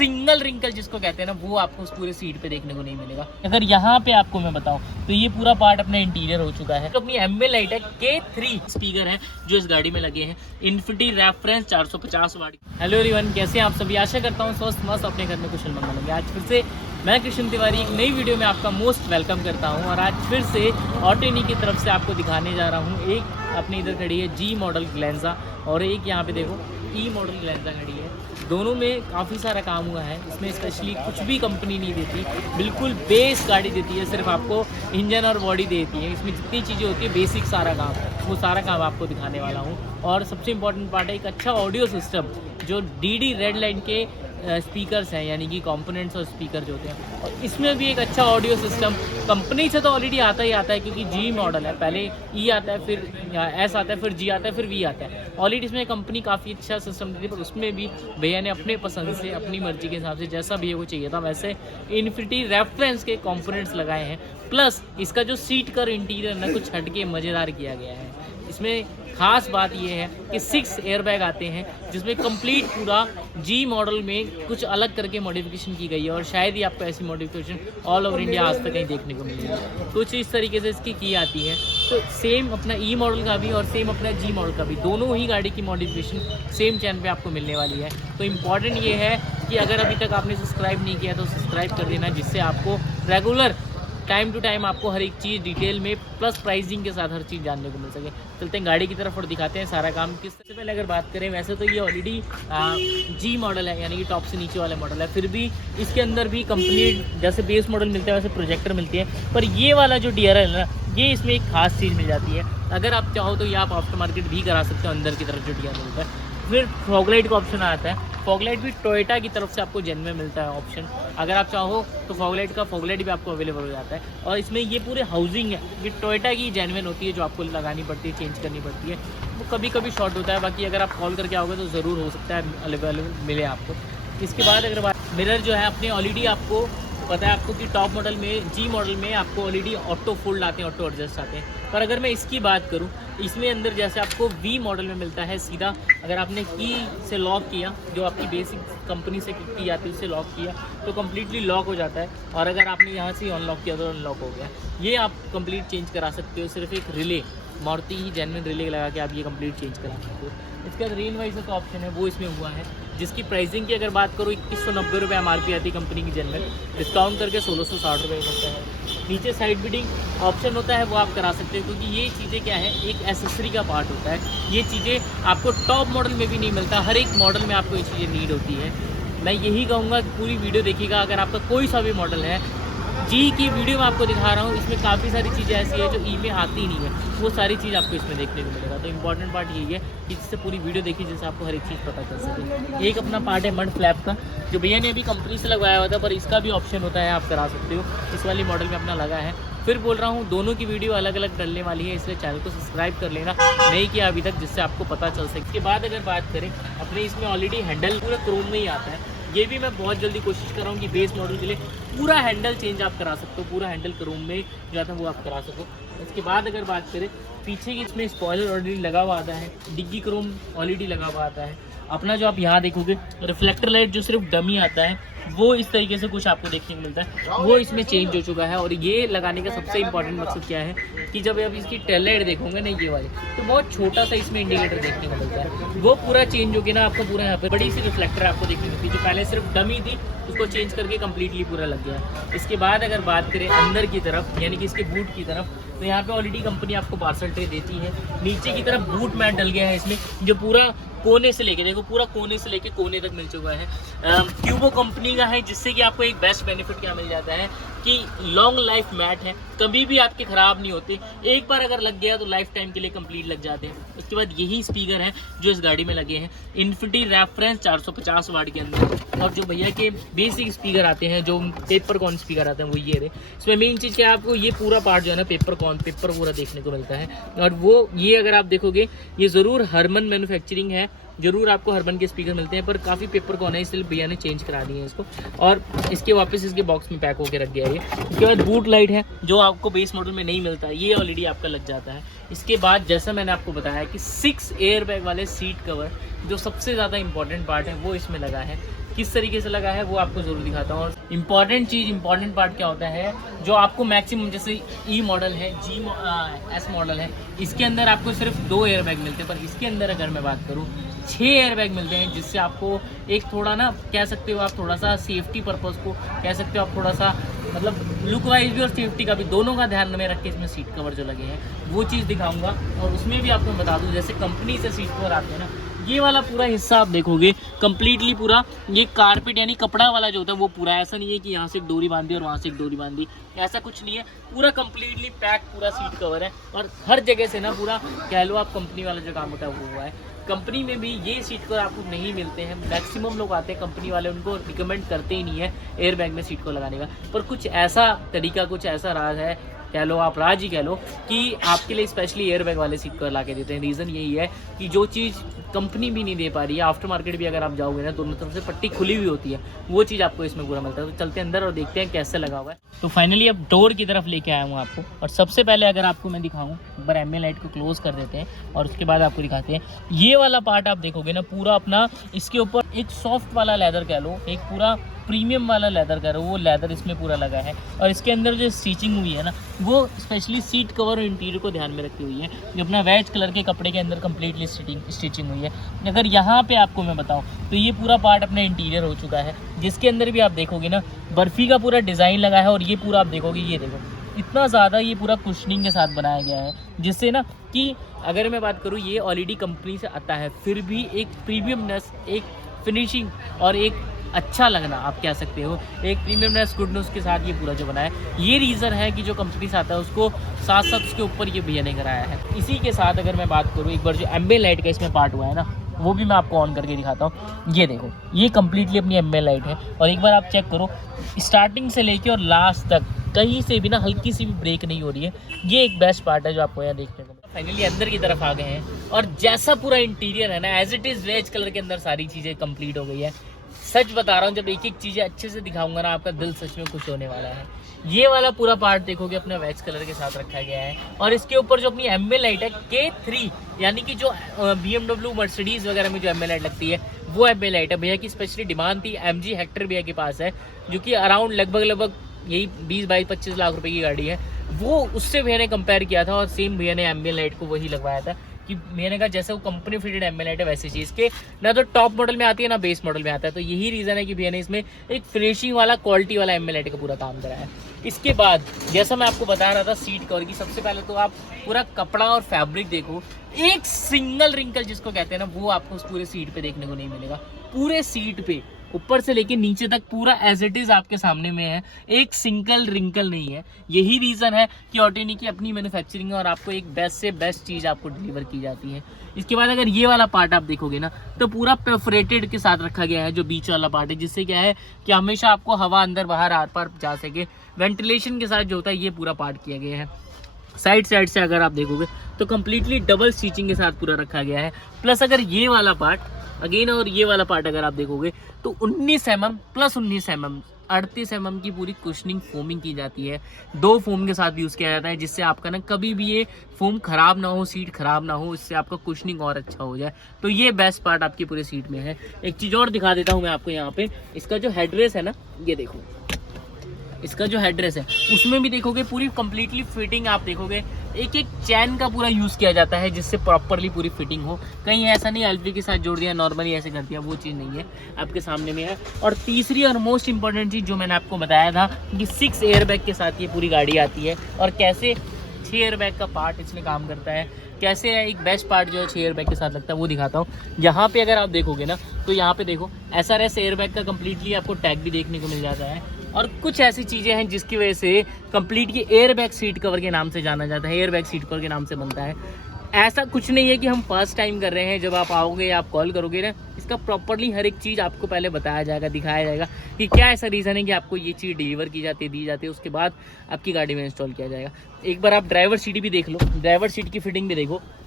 Single wrinkle जिसको कहते हैं ना, वो आपको उस पूरे सीट पे देखने को नहीं मिलेगा। अगर यहाँ पे आपको मैं बताऊँ तो ये पूरा पार्ट अपना इंटीरियर हो चुका है। तो अपनी एम्बिएंट लाइट है, K3 स्पीकर है जो इस गाड़ी में लगे हैं, इन्फिनिटी रेफरेंस 450 वाट। हेलो एवरीवन, कैसे हैं आप सभी? आशा करता हूँ स्वस्थ मस्त अपने घर में कुशल मंगल होंगे। आज फिर से मैं कृष्ण तिवारी एक नई वीडियो में आपका मोस्ट वेलकम करता हूं और आज फिर से ऑटोनी की तरफ से आपको दिखाने जा रहा हूं। एक अपनी इधर खड़ी है जी मॉडल ग्लेंजा और एक यहाँ पे देखो ई मॉडल ग्लेंजा खड़ी है। दोनों में काफ़ी सारा काम हुआ है। इसमें स्पेशली कुछ भी कंपनी नहीं देती, बिल्कुल बेस गाड़ी देती है, सिर्फ आपको इंजन और बॉडी देती है। इसमें जितनी चीज़ें होती है बेसिक सारा काम, वो सारा काम आपको दिखाने वाला हूँ। और सबसे इम्पोर्टेंट पार्ट है एक अच्छा ऑडियो सिस्टम जो DD रेड लाइन के स्पीकर्स हैं, यानी कि कंपोनेंट्स और स्पीकर जो होते हैं। और इसमें भी एक अच्छा ऑडियो सिस्टम कंपनी से तो ऑलरेडी आता ही आता है, क्योंकि जी मॉडल है, पहले ई आता है, फिर एस आता है, फिर जी आता है, फिर वी आता है। ऑलरेडी इसमें कंपनी काफ़ी अच्छा सिस्टम देती है, पर उसमें भी भैया ने अपने पसंद से, अपनी मर्जी के हिसाब से जैसा भैया को चाहिए था वैसे इन्फिनिटी रेफरेंस के कंपोनेंट्स लगाए हैं। प्लस इसका जो सीट का इंटीरियर ना कुछ हटके मज़ेदार किया गया है। इसमें खास बात यह है कि 6 एयरबैग आते हैं, जिसमें कंप्लीट पूरा जी मॉडल में कुछ अलग करके मॉडिफिकेशन की गई है और शायद ही आपको ऐसी मॉडिफिकेशन ऑल ओवर इंडिया आज तक कहीं देखने को मिली है। कुछ इस तरीके से इसकी की आती है। तो सेम अपना ई मॉडल का भी और सेम अपना जी मॉडल का भी, दोनों ही गाड़ी की मॉडिफिकेशन सेम चैनल पे आपको मिलने वाली है। तो इम्पॉर्टेंट ये है कि अगर अभी तक आपने सब्सक्राइब नहीं किया तो सब्सक्राइब कर देना, जिससे आपको रेगुलर टाइम टू टाइम आपको हर एक चीज़ डिटेल में प्लस प्राइसिंग के साथ हर चीज़ जानने को मिल सके। चलते हैं गाड़ी की तरफ और दिखाते हैं सारा काम। किस से पहले अगर बात करें, वैसे तो ये ऑलरेडी जी मॉडल है, यानी कि टॉप से नीचे वाला मॉडल है, फिर भी इसके अंदर भी कंपनी जैसे बेस मॉडल मिलता है वैसे प्रोजेक्टर मिलती है। पर ये वाला जो DRL है ना, ये इसमें एक खास चीज़ मिल जाती है। अगर आप चाहो तो ये आप आफ्टर मार्केट भी करा सकते हो अंदर की तरफ जो DRL मिलता है। फिर फॉगलाइट का ऑप्शन आता है। फॉगलाइट भी टोयोटा की तरफ से आपको जेन में मिलता है ऑप्शन। अगर आप चाहो तो फॉगलाइट भी आपको अवेलेबल हो जाता है। और इसमें ये पूरे हाउसिंग है, ये टोयोटा की जेन्युइन होती है, जो आपको लगानी पड़ती है, चेंज करनी पड़ती है। वो कभी कभी शॉर्ट होता है, बाकी अगर आप कॉल करके आओगे तो ज़रूर हो सकता है अवेलेबल मिले आपको। इसके बाद अगर बात मिरर जो है अपने ऑलरेडी आपको पता है आपको कि टॉप मॉडल में जी मॉडल में आपको ऑलरेडी ऑटो फोल्ड आते हैं, ऑटो एडजस्ट आते हैं। पर अगर मैं इसकी बात करूं, इसमें अंदर जैसे आपको वी मॉडल में मिलता है सीधा, अगर आपने की से लॉक किया, जो आपकी बेसिक कंपनी से की जाती है उससे लॉक किया तो कम्प्लीटली लॉक हो जाता है। और अगर आपने यहाँ से अनलॉक किया तो अनलॉक हो गया। ये आप कंप्लीट चेंज करा सकते हो, सिर्फ एक रिले मारुति ही जेन्युइन रिले लगा के आप ये कंप्लीट चेंज करा सकते हो। इसके बाद रेन वाइजर का ऑप्शन है, वो इसमें हुआ है, जिसकी प्राइसिंग की अगर बात करूँ 2190 रुपये MRP आती है कंपनी की जेन्युइन, डिस्काउंट करके 1660 रुपये होता है। नीचे साइड बीडिंग ऑप्शन होता है, वो आप करा सकते हो, क्योंकि ये चीज़ें क्या है, एक एसेसरी का पार्ट होता है। ये चीज़ें आपको टॉप मॉडल में भी नहीं मिलता, हर एक मॉडल में आपको ये चीज़ें नीड होती है। मैं यही कहूँगा कि पूरी वीडियो देखिएगा। अगर आपका कोई सा भी मॉडल है, जी की वीडियो में आपको दिखा रहा हूँ, इसमें काफ़ी सारी चीज़ें ऐसी है जो ई में आती नहीं है, वो सारी चीज़ आपको इसमें देखने को मिलेगा। तो इम्पॉर्टेंट पार्ट यही है कि जिससे पूरी वीडियो देखिए, जिससे आपको हर एक चीज़ पता चल सके। एक अपना पार्ट है मड फ्लैप का, जो भैया ने अभी कंपनी से लगवाया हुआ था, पर इसका भी ऑप्शन होता है, आप करा सकते हो। इस वाली मॉडल में अपना लगा है। फिर बोल रहा हूँ, दोनों की वीडियो अलग अलग डलने वाली है, इसलिए चैनल को सब्सक्राइब कर लेना, नहीं किया अभी तक, जिससे आपको पता चल सके। इसके बाद अगर बात करें अपने, इसमें ऑलरेडी हैंडल पूरा क्रोम में ही आता है। ये भी मैं बहुत जल्दी कोशिश कर रहा हूँ कि बेस मॉडल के लिए पूरा हैंडल चेंज आप करा सकते हो, पूरा हैंडल क्रोम में जो आता है वो आप करा सको। इसके बाद अगर बात करें पीछे की, इसमें स्पॉइलर ऑलरेडी लगा हुआ आता है, डिग्गी क्रोम ऑलरेडी लगा हुआ आता है। अपना जो आप यहाँ देखोगे रिफ्लेक्टर लाइट जो सिर्फ डमी आता है, वो इस तरीके से कुछ आपको देखने को मिलता है, वो इसमें चेंज हो चुका है। और ये लगाने का सबसे इंपॉर्टेंट मकसद क्या है कि जब आप इसकी टेल लाइट देखोगे ना, ये वाली, तो बहुत छोटा सा इसमें इंडिकेटर देखने को मिलता है, वो पूरा चेंज हो गया ना, आपको पूरा यहाँ पे बड़ी सी रिफ्लेक्टर आपको देखने को मिलती है, जो पहले सिर्फ डमी थी उसको चेंज करके कम्प्लीटली पूरा लग गया। इसके बाद अगर बात करें अंदर की तरफ, यानी कि इसके बूट की तरफ, तो यहाँ पे ऑलरेडी कंपनी आपको पार्सल ट्रे देती है। नीचे की तरफ बूट मैट डल गया है इसमें, जो पूरा कोने से लेके, देखो पूरा कोने से लेके कोने तक मिल चुका है। क्यूबो कंपनी का है, जिससे कि आपको एक बेस्ट बेनिफिट क्या मिल जाता है कि लॉन्ग लाइफ मैट है, कभी भी आपके ख़राब नहीं होते, एक बार अगर लग गया तो लाइफ टाइम के लिए कंप्लीट लग जाते हैं। उसके बाद यही स्पीकर हैं जो इस गाड़ी में लगे हैं, इन्फिनिटी रेफरेंस 450 वाट के अंदर। और जो भैया के बेसिक स्पीकर आते हैं, जो पेपर कॉन स्पीकर आते हैं, वो ये रहे। इसमें मेन चीज़ क्या है, आपको ये पूरा पार्ट जो है ना, पेपर पूरा देखने को मिलता है। और वो ये अगर आप देखोगे, ये ज़रूर हरमन मैन्युफैक्चरिंग है, जरूर आपको हरमन के स्पीकर मिलते हैं, पर काफ़ी पेपर कॉन है, इसलिए भैया ने चेंज करा दिए हैं इसको। और इसके वापस इसके बॉक्स में पैक होकर रख गया है ये। उसके बाद बूट लाइट है, जो आपको बेस मॉडल में नहीं मिलता, ये ऑलरेडी आपका लग जाता है। इसके बाद जैसा मैंने आपको बताया कि 6 एयर बैग वाले सीट कवर, जो सबसे ज़्यादा इंपॉर्टेंट पार्ट है, वो इसमें लगा है। किस तरीके से लगा है वो आपको जरूर दिखाता हूँ। और इम्पॉर्टेंट पार्ट क्या होता है, जो आपको मैक्सिमम जैसे ई मॉडल है, एस मॉडल है, इसके अंदर आपको सिर्फ 2 एयर बैग मिलते हैं, पर इसके अंदर अगर मैं बात करूँ 6 एयर बैग मिलते हैं, जिससे आपको एक थोड़ा ना कह सकते हो आप थोड़ा सा सेफ्टी पर्पज़ को कह सकते हो आप थोड़ा सा मतलब लुक वाइज भी और सेफ्टी का भी दोनों का ध्यान में रख के इसमें सीट कवर जो लगे हैं वो चीज़ दिखाऊंगा। और उसमें भी आपको बता दूं जैसे कंपनी से सीट कवर आते हैं ना, ये वाला पूरा हिस्सा आप देखोगे कम्प्लीटली पूरा ये कारपेट यानी कपड़ा वाला जो होता है वो पूरा, ऐसा नहीं है कि यहाँ से एक डोरी बांधी और वहाँ से एक डोरी बांधी, ऐसा कुछ नहीं है। पूरा कम्प्लीटली पैक पूरा सीट कवर है और हर जगह से ना पूरा कह लो आप कंपनी वाला जो काम होता है वो हुआ है। कंपनी में भी ये सीट कवर आपको नहीं मिलते हैं, मैक्सिमम लोग आते हैं कंपनी वाले उनको रिकमेंड करते ही नहीं है एयर बैग में सीट को लगाने का, पर कुछ ऐसा तरीका कुछ ऐसा राज है, कह लो आप राज ही कह लो, कि आपके लिए स्पेशली एयर बैग वाले सीट कवर ला के देते हैं। रीज़न यही है कि जो चीज़ कंपनी भी नहीं दे पा रही है, आफ्टर मार्केट भी अगर आप जाओगे ना दोनों तरफ से पट्टी खुली हुई होती है, वो चीज़ आपको इसमें पूरा मिलता है। तो चलते हैं अंदर और देखते हैं कैसे लगा हुआ है। तो फाइनली अब डोर की तरफ लेके आया हूँ आपको, और सबसे पहले अगर आपको मैं दिखाऊँ एक बार एम लाइट को क्लोज कर देते हैं और उसके बाद आपको दिखाते हैं। ये वाला पार्ट आप देखोगे ना पूरा अपना, इसके ऊपर एक सॉफ्ट वाला लेदर कह लो, एक पूरा प्रीमियम वाला लेदर कह रहा हूँ, वो लेदर इसमें पूरा लगा है। और इसके अंदर जो स्टिचिंग हुई है ना वो स्पेशली सीट कवर और इंटीरियर को ध्यान में रखती हुई है, जो अपना वेज कलर के कपड़े के अंदर कम्प्लीटली स्टिचिंग हुई है। अगर यहाँ पे आपको मैं बताऊँ तो ये पूरा पार्ट अपना इंटीरियर हो चुका है, जिसके अंदर भी आप देखोगे ना बर्फ़ी का पूरा डिज़ाइन लगा है। और ये पूरा आप देखोगे, ये देखो इतना ज़्यादा ये पूरा कुशनिंग के साथ बनाया गया है, जिससे ना कि अगर मैं बात करूँ ये ऑलरेडी कंपनी से आता है, फिर भी एक प्रीमियमनेस, एक फिनिशिंग और एक अच्छा लगना आप कह सकते हो, एक प्रीमियमनेस गुडनेस के साथ ये पूरा जो बना है, ये रीज़न है कि जो कंपनी से आता है उसको साथ साथ उसके ऊपर ये भैया ने कराया है। इसी के साथ अगर मैं बात करूँ एक बार जो एम्बिएंट लाइट का इसमें पार्ट हुआ है ना, वो भी मैं आपको ऑन करके दिखाता हूँ। ये देखो ये कम्प्लीटली अपनी एम्बिएंट लाइट है, और एक बार आप चेक करो स्टार्टिंग से लेके और लास्ट तक कहीं से भी ना हल्की सी भी ब्रेक नहीं हो रही है। ये एक बेस्ट पार्ट है जो आपको यहाँ देखने को। फाइनली अंदर की तरफ आ गए हैं, और जैसा पूरा इंटीरियर है ना as it is veg colour के अंदर सारी चीज़ें कंप्लीट हो गई है। सच बता रहा हूँ, जब एक एक चीज़ें अच्छे से दिखाऊंगा ना आपका दिल सच में खुश होने वाला है। ये वाला पूरा पार्ट देखोगे अपना वेज कलर के साथ रखा गया है, और इसके ऊपर जो अपनी एम्बिएंट लाइट है K3 यानी कि जो BMW मर्सिडीज वगैरह में जो एम्बिएंट लाइट लगती है वो एम्बिएंट लाइट है। भैया की स्पेशली डिमांड थी, MG हेक्टर भैया के पास है, जो कि अराउंड लगभग यही 20-22-25 लाख रुपए की गाड़ी है। वो उससे भैया ने कंपेयर किया था और सेम भैया ने एम्बिएंट लाइट को वही लगवाया था कि मैंने कहा जैसे वो कंपनी फिटेड एम्बिएंट लाइट है वैसी चीज़ के ना तो टॉप मॉडल में आती है ना बेस मॉडल में आता है। तो यही रीज़न है कि भैया ने इसमें एक फिनिशिंग वाला क्वालिटी वाला एम्बिएंट लाइट का पूरा काम करा है। इसके बाद जैसा मैं आपको बता रहा था सीट कवर की, सबसे पहले तो आप पूरा कपड़ा और फैब्रिक देखो, एक सिंगल रिंकल जिसको कहते हैं ना वो आपको उस पूरे सीट पे देखने को नहीं मिलेगा। पूरे सीट पे ऊपर से लेके नीचे तक पूरा एज इट इज़ आपके सामने में है, एक सिंगल रिंकल नहीं है। यही रीज़न है कि ऑटोनी की अपनी मैन्युफैक्चरिंग है और आपको एक बेस्ट से बेस्ट चीज़ आपको डिलीवर की जाती है। इसके बाद अगर ये वाला पार्ट आप देखोगे ना तो पूरा परफोरेटेड के साथ रखा गया है जो बीच वाला पार्ट है, जिससे क्या है कि हमेशा आपको हवा अंदर बाहर आर पार जा सके। वेंटिलेशन के साथ जो होता है ये पूरा पार्ट किया गया है। साइड से अगर आप देखोगे तो कम्प्लीटली डबल स्टिचिंग के साथ पूरा रखा गया है। प्लस अगर ये वाला पार्ट अगेन और ये वाला पार्ट अगर आप देखोगे तो 19 mm प्लस 19 mm 38 mm की पूरी कुशनिंग फोमिंग की जाती है। 2 फोम के साथ यूज़ किया जाता है, जिससे आपका ना कभी भी ये फोम ख़राब ना हो, सीट ख़राब ना हो, इससे आपका कुशनिंग और अच्छा हो जाए। तो ये बेस्ट पार्ट आपकी पूरी सीट में है। एक चीज़ और दिखा देता हूँ मैं आपको यहाँ पे, इसका जो हेडरेस्ट है ना, ये देखो इसका जो हेडरेस्ट है उसमें भी देखोगे पूरी कंप्लीटली फिटिंग आप देखोगे, एक एक चैन का पूरा यूज़ किया जाता है जिससे प्रॉपरली पूरी फिटिंग हो। कहीं ऐसा नहीं एलपी के साथ जोड़ दिया नॉर्मली ऐसे कर दिया, वो चीज़ नहीं है, आपके सामने में है। और तीसरी और मोस्ट इंपॉर्टेंट चीज़ जो मैंने आपको बताया था कि 6 एयर बैग के साथ ये पूरी गाड़ी आती है, और कैसे 6 एयर बैग का पार्ट इसमें काम करता है, कैसे है एक बेस्ट पार्ट जो है 6 एयर बैग के साथ लगता है वो दिखाता हूँ। यहाँ पे अगर आप देखोगे ना तो यहाँ पे देखो SRS एयर बैग का कम्प्लीटली आपको टैग भी देखने को मिल जाता है। और कुछ ऐसी चीज़ें हैं जिसकी वजह से कंप्लीट ये एयर बैग सीट कवर के नाम से जाना जाता है, एयर बैग सीट कवर के नाम से बनता है। ऐसा कुछ नहीं है कि हम फर्स्ट टाइम कर रहे हैं, जब आप आओगे या आप कॉल करोगे ना इसका प्रॉपरली हर एक चीज़ आपको पहले बताया जाएगा, दिखाया जाएगा कि क्या ऐसा रीज़न है कि आपको ये चीज़ डिलीवर की जाती है, दी जाती है, उसके बाद आपकी गाड़ी में इंस्टॉल किया जाएगा। एक बार आप ड्राइवर सीट भी देख लो, ड्राइवर सीट की फिटिंग भी देखो,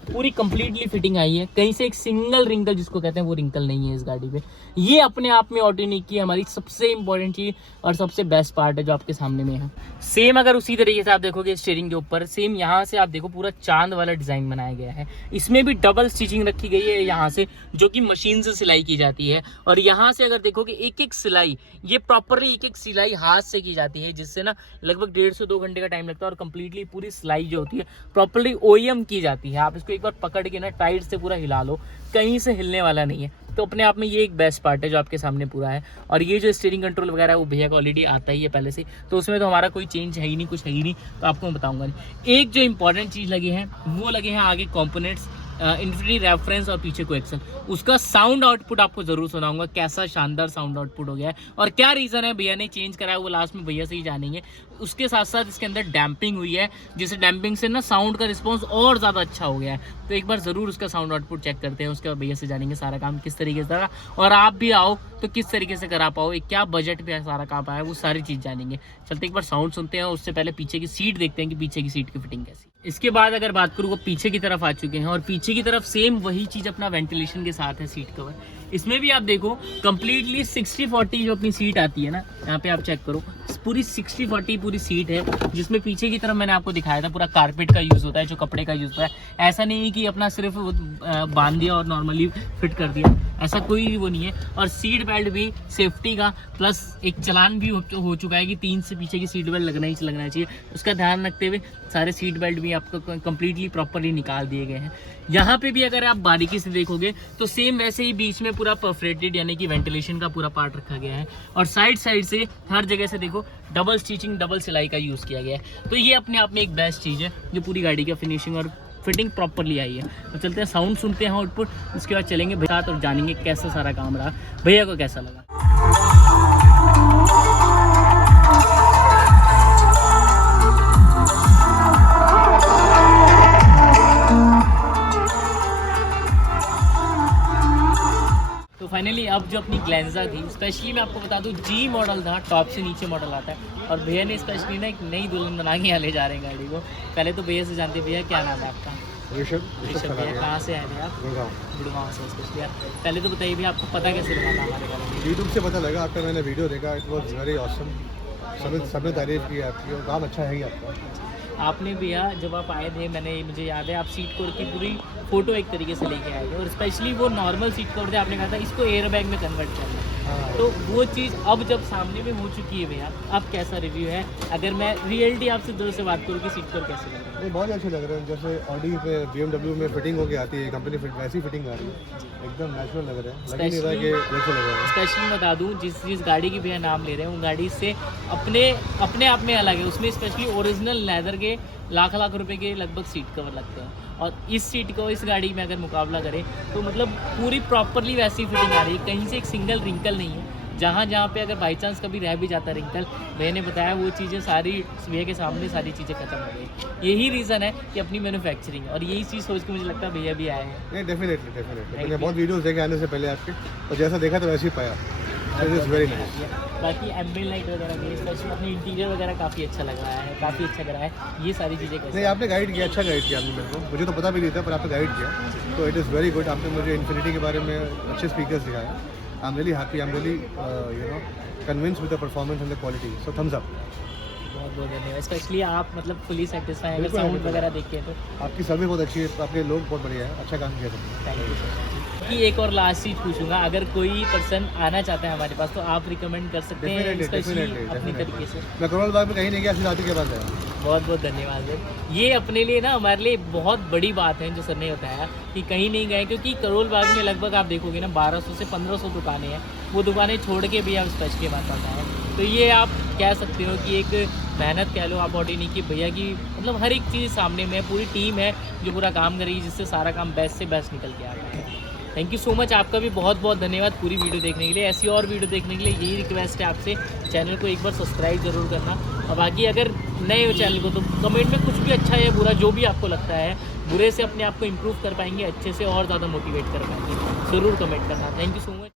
पूरी कंप्लीटली फिटिंग आई है, कहीं से एक सिंगल रिंकल जिसको कहते हैं वो रिंकल नहीं है इस गाड़ी पे। ये अपने आप में ऑटोनिक की हमारी सबसे इंपॉर्टेंट चीज और सबसे बेस्ट पार्ट है जो आपके सामने में है। सेम अगर उसी तरीके से आप देखोगे स्टीयरिंग के ऊपर, सेम यहाँ से आप देखो पूरा चांद वाला डिजाइन बनाया गया है। इसमें भी डबल स्टिचिंग रखी गई है यहाँ से, जो कि मशीन से सिलाई की जाती है। और यहाँ से अगर देखोगे एक एक सिलाई, ये प्रॉपरली एक एक सिलाई हाथ से की जाती है, जिससे ना लगभग 1.5 से 2 घंटे का टाइम लगता है। और कंप्लीटली पूरी सिलाई जो होती है प्रॉपरली OEM की जाती है। आप इसको एक बार पकड़ के ना टाइट से पूरा हिला लो, कहीं से हिलने वाला नहीं है। तो अपने आप में ये एक बेस्ट पार्ट है जो आपके सामने पूरा है। और ये जो स्टीयरिंग कंट्रोल वगैरह है वो भैया का ऑलरेडी आता ही है पहले से, तो उसमें तो हमारा कोई चेंज है ही नहीं, कुछ है ही नहीं, तो आपको मैं बताऊंगा नहीं। एक जो इंपॉर्टेंट चीज़ लगी है वो लगे हैं आगे कॉम्पोनेंट्स, इन्फिनिटी रेफरेंस और पीछे को एक्सल। उसका साउंड आउटपुट आपको जरूर सुनाऊंगा, कैसा शानदार साउंड आउटपुट हो गया है और क्या रीज़न है भैया ने चेंज करा है वो लास्ट में भैया से ही जानेंगे। उसके साथ साथ इसके अंदर डैम्पिंग हुई है, जिससे डैम्पिंग से ना साउंड का रिस्पॉन्स और ज़्यादा अच्छा हो गया है। तो एक बार ज़रूर उसका साउंड आउटपुट चेक करते हैं, उसके बाद भैया से जानेंगे सारा काम किस तरीके से, और आप भी आओ तो किस तरीके से करा पाओ, क्या बजट पे सारा काम आया, वो सारी चीज़ जानेंगे। चलते एक बार साउंड सुनते हैं, उससे पहले पीछे की सीट देखते हैं कि पीछे की सीट की फिटिंग कैसी। इसके बाद अगर बात करूँ वो पीछे की तरफ आ चुके हैं, और पीछे की तरफ सेम वही चीज़ अपना वेंटिलेशन के साथ है सीट कवर। इसमें भी आप देखो कंप्लीटली 60-40 जो अपनी सीट आती है ना, यहाँ पे आप चेक करो पूरी 60-40 पूरी सीट है, जिसमें पीछे की तरफ मैंने आपको दिखाया था पूरा कारपेट का यूज़ होता है, जो कपड़े का यूज़ होता है। ऐसा नहीं है कि अपना सिर्फ बांध दिया और नॉर्मली फिट कर दिया, ऐसा कोई वो नहीं है। और सीट बेल्ट भी सेफ्टी का प्लस एक चलान भी हो चुका है कि 3 से पीछे की सीट बेल्ट लगना चाहिए। उसका ध्यान रखते हुए सारे सीट बेल्ट भी आपको कंप्लीटली प्रॉपरली निकाल दिए गए हैं। यहाँ पे भी अगर आप बारीकी से देखोगे तो सेम वैसे ही बीच में पूरा परफोरेटेड यानी कि वेंटिलेशन का पूरा पार्ट रखा गया है, और साइड से हर जगह से देखो डबल स्टिचिंग डबल सिलाई का यूज़ किया गया है। तो ये अपने आप में एक बेस्ट चीज़ है जो पूरी गाड़ी का फिनिशिंग और फिटिंग प्रॉपरली आई है। तो चलते हैं साउंड सुनते हैं आउटपुट, उसके बाद चलेंगे भैया और जानेंगे कैसा सारा काम रहा, भैया को कैसा लगा। तो फाइनली अब जो अपनी ग्लेंजा थी, स्पेशली मैं आपको बता दूं G मॉडल था, टॉप से नीचे मॉडल आता है, और भैया ने स्पेशली ना एक नई दुल्हन बना के यहाँ ले जा रहे हैं गाड़ी को। पहले तो भैया से जानते हैं, भैया क्या नाम है आपका? ऋषभ भैया। कहाँ से आए थे आप? गुड़गांव से। स्पेशली यार पहले तो बताइए भैया आपको पता कैसे लगा था हमारे बारे में? यूट्यूब से पता लगा, आपका मैंने वीडियो देखा, इट वॉज वेरी ऑसम। सबने तारीफ की आपकी, और काम अच्छा है ही आपका। आपने भैया जब आप आए थे, मुझे याद है आप सीट कवर की पूरी फोटो एक तरीके से लेके आए थे, और स्पेशली वो नॉर्मल सीट कवर थे, आपने कहा था इसको एयर बैग में कन्वर्ट करना है। तो वो चीज़ अब जब सामने में हो चुकी है भैया, अब कैसा रिव्यू है? अगर मैं रियलिटी आपसे दिल से बात करूँ कि सीट कवर कैसे लग रहा है? बहुत अच्छे लग रहे हैं, जैसे ऑडी पे BMW में फिटिंग होके आती है कंपनी फिट, वैसी फिटिंग आ रही है, एकदम नेचुरल लग रहा है, लग नहीं रहा है कि जैसे लग रहा है। स्पेशली बता दूं जिस गाड़ी की भैया नाम ले रहे हैं वो गाड़ी से अपने आप में अलग है। उसमें स्पेशली ओरिजिनल लेदर के लाख रुपए के लगभग सीट कवर लगते हैं, और इस सीट को इस गाड़ी में अगर मुकाबला करें तो मतलब पूरी प्रॉपरली वैसी फिटिंग आ रही है, कहीं से एक सिंगल रिंकल नहीं है। जहाँ पे अगर बाई चांस कभी रह भी जाता है रिंकल, भैया ने बताया वो चीज़ें सारी भैया के सामने सारी चीज़ें खत्म हो गई। यही रीज़न है कि अपनी मैन्युफैक्चरिंग, और यही चीज़ सोच के मुझे लगता है भैया भी आए हैं। नहीं, डेफिनेटली मैंने बहुत वीडियोस देखे आने से पहले आपके, और जैसा देखा तो वैसे ही पाया। Very nice. बाकी एम्बिएंट लाइट वगैरह भी, स्पेशली अपनी इंटीरियर वगैरह काफ़ी अच्छा लग रहा है, काफ़ी अच्छा करा है। ये सारी चीज़ें कैसे? नहीं, आपने गाइड किया, अच्छा गाइड किया आपने मेरे को, मुझे तो पता भी नहीं था, पर आपने गाइड किया, तो इट इज़ वेरी गुड। आपने मुझे इन्फिनिटी के बारे में अच्छे स्पीकर्स दिखाया। I am really happy, I am really convince with the performance and the quality, so Thums up. बहुत धन्यवाद। स्पेशली आप मतलब फुली सेटिस्फाई, अगर साउंड वगैरह देखते हैं तो आपकी सर्विस बहुत अच्छी है, आपके लोग बहुत बढ़िया है, अच्छा काम किया तुमने। Thank you sir. कि एक और लास्ट चीज़ पूछूंगा, अगर कोई पर्सन आना चाहता है हमारे पास तो आप रिकमेंड कर सकते हैं स्पेशली अपनी तरीके से? मैं करोल बाग में कहीं नहीं गया, सिर्फ आती के पास आया। बहुत धन्यवाद सर। ये अपने लिए ना हमारे लिए बहुत बड़ी बात है जो सर ने बताया कि कहीं नहीं गए, क्योंकि करोल बाग में लगभग आप देखोगे ना 1200 से 1500 दुकानें हैं, वो दुकानें छोड़ के भी आप स्पेशली हमारे पास आए। तो ये आप कह सकते हो कि एक मेहनत कह लो आप ऑर्डिनी की भैया की, मतलब हर एक चीज़ सामने में पूरी टीम है जो पूरा काम करेगी, जिससे सारा काम बेस्ट से बेस्ट निकल के आ रहा है। थैंक यू सो मच, आपका भी बहुत धन्यवाद पूरी वीडियो देखने के लिए। ऐसी और वीडियो देखने के लिए यही रिक्वेस्ट है आपसे, चैनल को एक बार सब्सक्राइब ज़रूर करना, और बाकी अगर नए हो चैनल को तो कमेंट में कुछ भी अच्छा या बुरा जो भी आपको लगता है, बुरे से अपने आप को इम्प्रूव कर पाएंगे, अच्छे से और ज़्यादा मोटिवेट कर पाएंगे, ज़रूर कमेंट करना। Thank you so much.